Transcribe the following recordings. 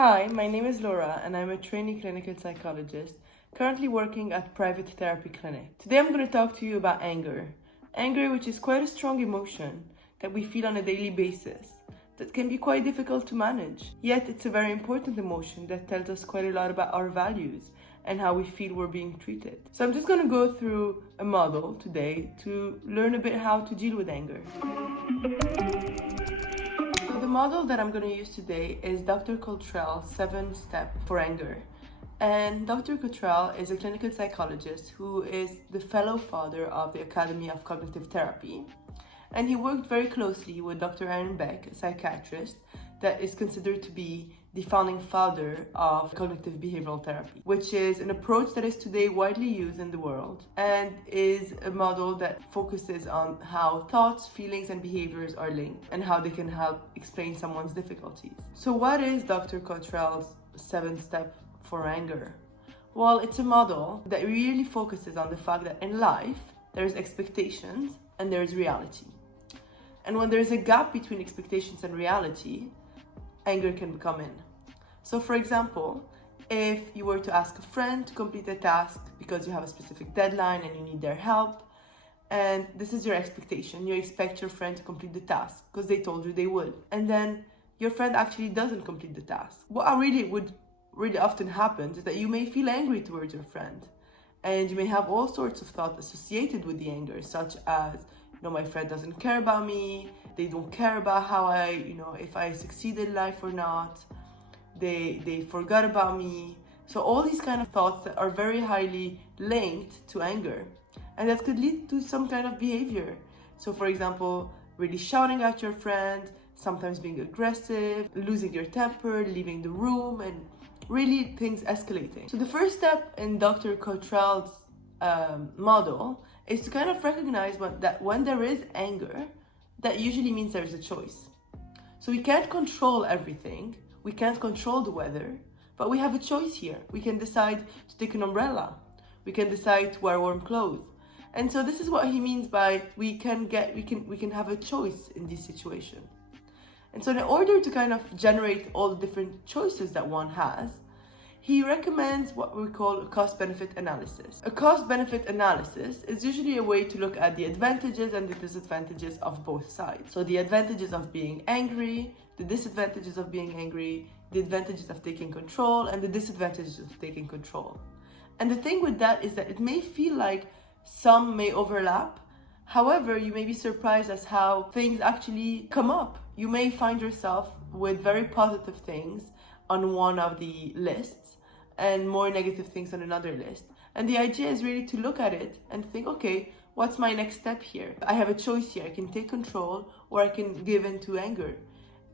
Hi, my name is Laura and I'm a trainee clinical psychologist currently working at private therapy clinic. Today I'm going to talk to you about anger. Anger, which is quite a strong emotion that we feel on a daily basis, that can be quite difficult to manage. Yet it's a very important emotion that tells us quite a lot about our values and how we feel we're being treated. So I'm just going to go through a model today to learn a bit how to deal with anger. So the model that I'm going to use today is Dr. Cottrell's 7-step for anger. And Dr. Cottrell is a clinical psychologist who is the fellow father of the Academy of Cognitive Therapy. And he worked very closely with Dr. Aaron Beck, a psychiatrist that is considered to be the founding father of Cognitive Behavioral Therapy, which is an approach that is today widely used in the world and is a model that focuses on how thoughts, feelings, and behaviors are linked and how they can help explain someone's difficulties. So what is Dr. Cottrell's 7-step for anger? Well, it's a model that really focuses on the fact that in life, there's expectations and there's reality. And when there's a gap between expectations and reality, anger can come in. So for example, if you were to ask a friend to complete a task because you have a specific deadline and you need their help, and this is your expectation, you expect your friend to complete the task because they told you they would, and then your friend actually doesn't complete the task. What really often happens is that you may feel angry towards your friend, and you may have all sorts of thoughts associated with the anger, such as, my friend doesn't care about me, they don't care about how if I succeed in life or not, they forgot about me. So all these kind of thoughts that are very highly linked to anger, and that could lead to some kind of behavior. So for example, really shouting at your friend, sometimes being aggressive, losing your temper, leaving the room, and really things escalating. So the first step in Dr. Cottrell's model is to kind of recognize that when there is anger, that usually means there's a choice. So we can't control everything, we can't control the weather, but we have a choice here. We can decide to take an umbrella, we can decide to wear warm clothes. And so this is what he means by we can have a choice in this situation. And so in order to kind of generate all the different choices that one has, he recommends what we call a cost-benefit analysis. A cost-benefit analysis is usually a way to look at the advantages and the disadvantages of both sides. So the advantages of being angry, the disadvantages of being angry, the advantages of taking control, and the disadvantages of taking control. And the thing with that is that it may feel like some may overlap. However, you may be surprised as how things actually come up. You may find yourself with very positive things on one of the lists and more negative things on another list. And the idea is really to look at it and think, okay, what's my next step here? I have a choice here. I can take control or I can give in to anger.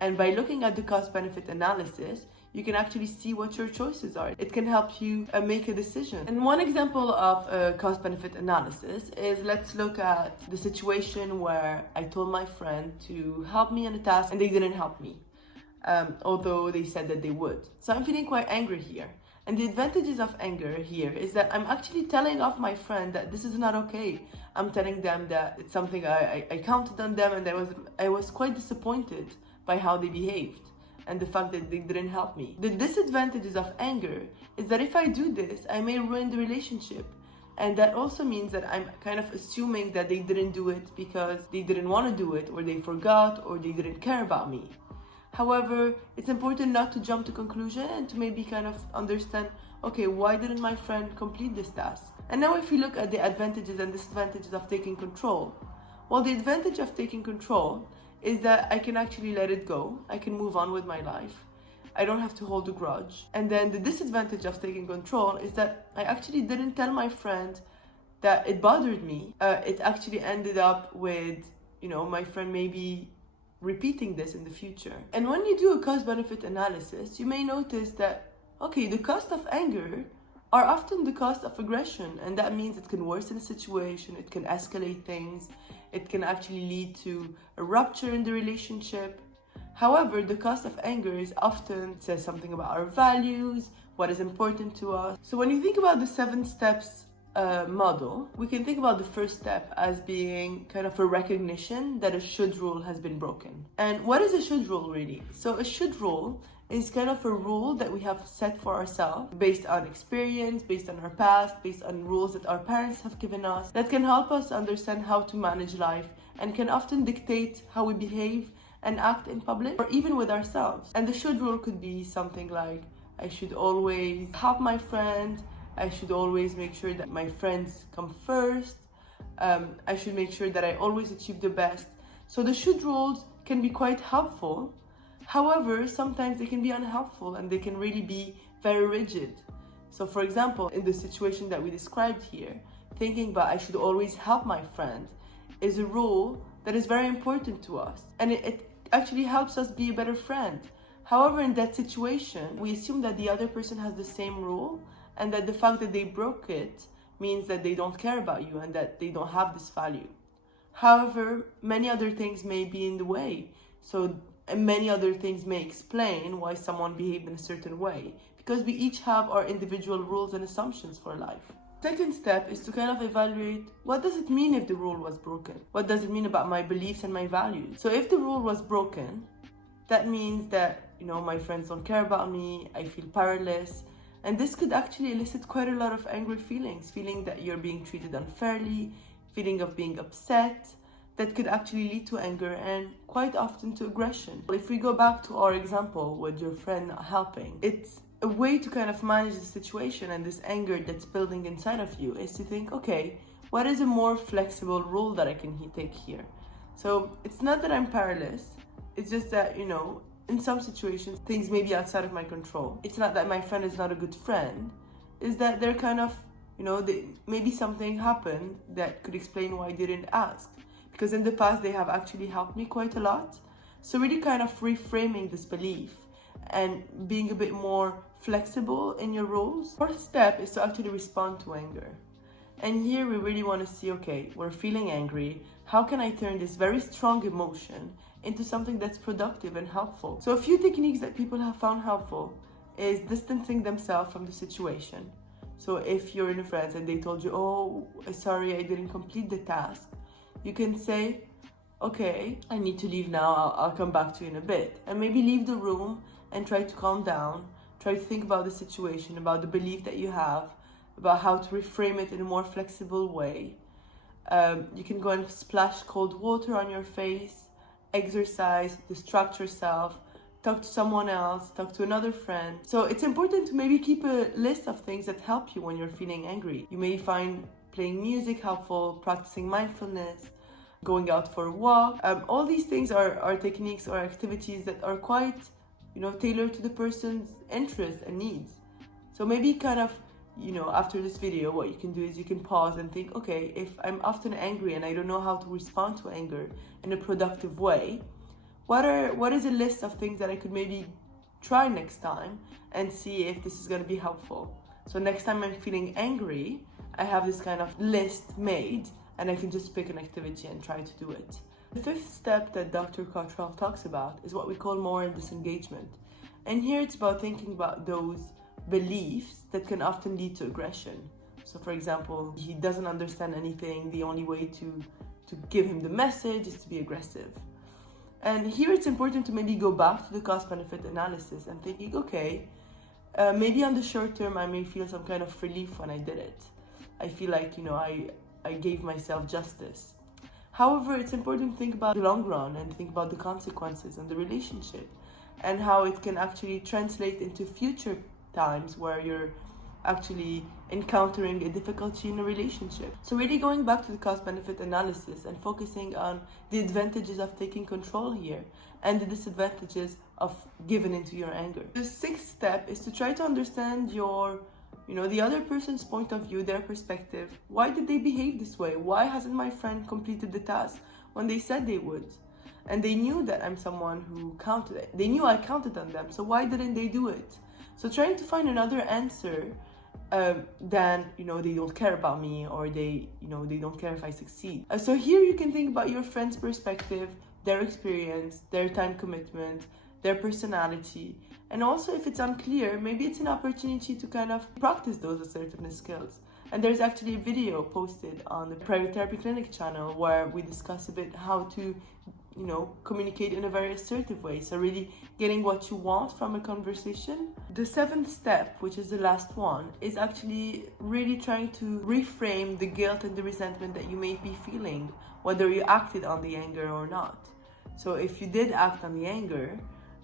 And by looking at the cost-benefit analysis, you can actually see what your choices are. It can help you make a decision. And one example of a cost-benefit analysis is, let's look at the situation where I told my friend to help me on a task and they didn't help me, although they said that they would. So I'm feeling quite angry here. And the advantages of anger here is that I'm actually telling off my friend that this is not okay. I'm telling them that it's something I counted on them, and I was quite disappointed by how they behaved and the fact that they didn't help me. The disadvantages of anger is that if I do this, I may ruin the relationship. And that also means that I'm kind of assuming that they didn't do it because they didn't want to do it, or they forgot, or they didn't care about me. However, it's important not to jump to conclusion and to maybe kind of understand, okay, why didn't my friend complete this task? And now if we look at the advantages and disadvantages of taking control, well, the advantage of taking control is that I can actually let it go. I can move on with my life. I don't have to hold a grudge. And then the disadvantage of taking control is that I actually didn't tell my friend that it bothered me. It actually ended up with, my friend maybe repeating this in the future. And when you do a cost-benefit analysis, you may notice that, okay, the cost of anger are often the cost of aggression, and that means it can worsen the situation, it can escalate things, it can actually lead to a rupture in the relationship. However, the cost of anger is often says something about our values, what is important to us. So when you think about the 7 steps model, we can think about the first step as being kind of a recognition that a should rule has been broken. And what is a should rule really? So a should rule is kind of a rule that we have set for ourselves based on experience, based on our past, based on rules that our parents have given us, that can help us understand how to manage life and can often dictate how we behave and act in public or even with ourselves. And the should rule could be something like, I should always help my friend, I should always make sure that my friends come first, I should make sure that I always achieve the best. So the should rules can be quite helpful. However, sometimes they can be unhelpful and they can really be very rigid. So for example, in the situation that we described here, thinking about I should always help my friend is a rule that is very important to us. And it actually helps us be a better friend. However, in that situation, we assume that the other person has the same rule and that the fact that they broke it means that they don't care about you and that they don't have this value. However, many other things may be in the way. So many other things may explain why someone behaved in a certain way, because we each have our individual rules and assumptions for life. Second step is to kind of evaluate, what does it mean if the rule was broken? What does it mean about my beliefs and my values? So if the rule was broken, that means that, my friends don't care about me, I feel powerless, and this could actually elicit quite a lot of angry feelings, feeling that you're being treated unfairly, feeling of being upset, that could actually lead to anger and quite often to aggression. If we go back to our example with your friend not helping, it's a way to kind of manage the situation and this anger that's building inside of you is to think, okay, what is a more flexible rule that I can take here? So it's not that I'm powerless, it's just that, in some situations, things may be outside of my control. It's not that my friend is not a good friend, it's that they're kind of, maybe something happened that could explain why I didn't ask. Because in the past, they have actually helped me quite a lot. So really kind of reframing this belief and being a bit more flexible in your rules. Fourth step is to actually respond to anger. And here we really want to see, okay, we're feeling angry. How can I turn this very strong emotion into something that's productive and helpful? So a few techniques that people have found helpful is distancing themselves from the situation. So if you're in a friend and they told you, oh, sorry, I didn't complete the task, you can say, okay, I need to leave now, I'll come back to you in a bit. And maybe leave the room and try to calm down, try to think about the situation, about the belief that you have, about how to reframe it in a more flexible way. You can go and splash cold water on your face, exercise, distract yourself, talk to someone else, talk to another friend. So it's important to maybe keep a list of things that help you when you're feeling angry. You may find playing music helpful, practicing mindfulness, going out for a walk. All these things are techniques or activities that are quite, tailored to the person's interests and needs. So maybe kind of, after this video, what you can do is you can pause and think, okay, if I'm often angry and I don't know how to respond to anger in a productive way, what is a list of things that I could maybe try next time and see if this is going to be helpful. So next time I'm feeling angry, I have this kind of list made and I can just pick an activity and try to do it. The fifth step that Dr. Cottrell talks about is what we call moral disengagement. And here it's about thinking about those beliefs that can often lead to aggression. So for example, he doesn't understand anything, the only way to give him the message is to be aggressive. And here it's important to maybe go back to the cost-benefit analysis and thinking, okay, maybe on the short term I may feel some kind of relief when I did it. I feel like, I gave myself justice. However, it's important to think about the long run and think about the consequences and the relationship and how it can actually translate into future times where you're actually encountering a difficulty in a relationship. So really going back to the cost-benefit analysis and focusing on the advantages of taking control here and the disadvantages of giving into your anger. The sixth step is to try to understand the other person's point of view, their perspective. Why did they behave this way? Why hasn't my friend completed the task when they said they would? And they knew that I'm someone who counted it. They knew I counted on them, so why didn't they do it? So trying to find another answer than, they don't care about me or they don't care if I succeed. So here you can think about your friend's perspective, their experience, their time commitment, their personality. And also if it's unclear, maybe it's an opportunity to kind of practice those assertiveness skills. And there's actually a video posted on the Private Therapy Clinic channel where we discuss a bit how to, communicate in a very assertive way. So really getting what you want from a conversation. The seventh step, which is the last one, is actually really trying to reframe the guilt and the resentment that you may be feeling, whether you acted on the anger or not. So if you did act on the anger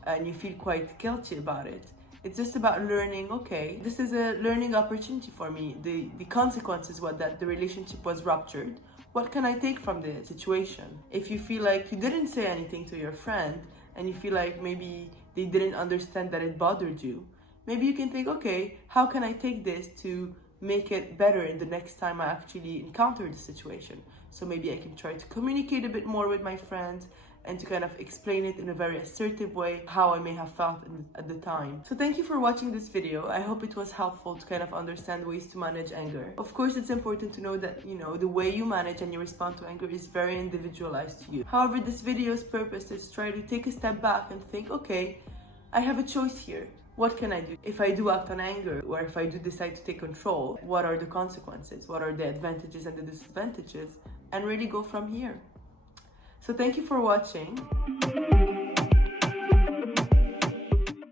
and you feel quite guilty about it, it's just about learning, okay, this is a learning opportunity for me. The consequences was that the relationship was ruptured. What can I take from the situation? If you feel like you didn't say anything to your friend and you feel like maybe they didn't understand that it bothered you, maybe you can think, okay, how can I take this to make it better in the next time I actually encounter the situation? So maybe I can try to communicate a bit more with my friends and to kind of explain it in a very assertive way, how I may have felt at the time. So thank you for watching this video. I hope it was helpful to kind of understand ways to manage anger. Of course, it's important to know that, the way you manage and you respond to anger is very individualized to you. However, this video's purpose is to try to take a step back and think, okay, I have a choice here. What can I do? If I do act on anger, or if I do decide to take control, what are the consequences? What are the advantages and the disadvantages? And really go from here. So thank you for watching.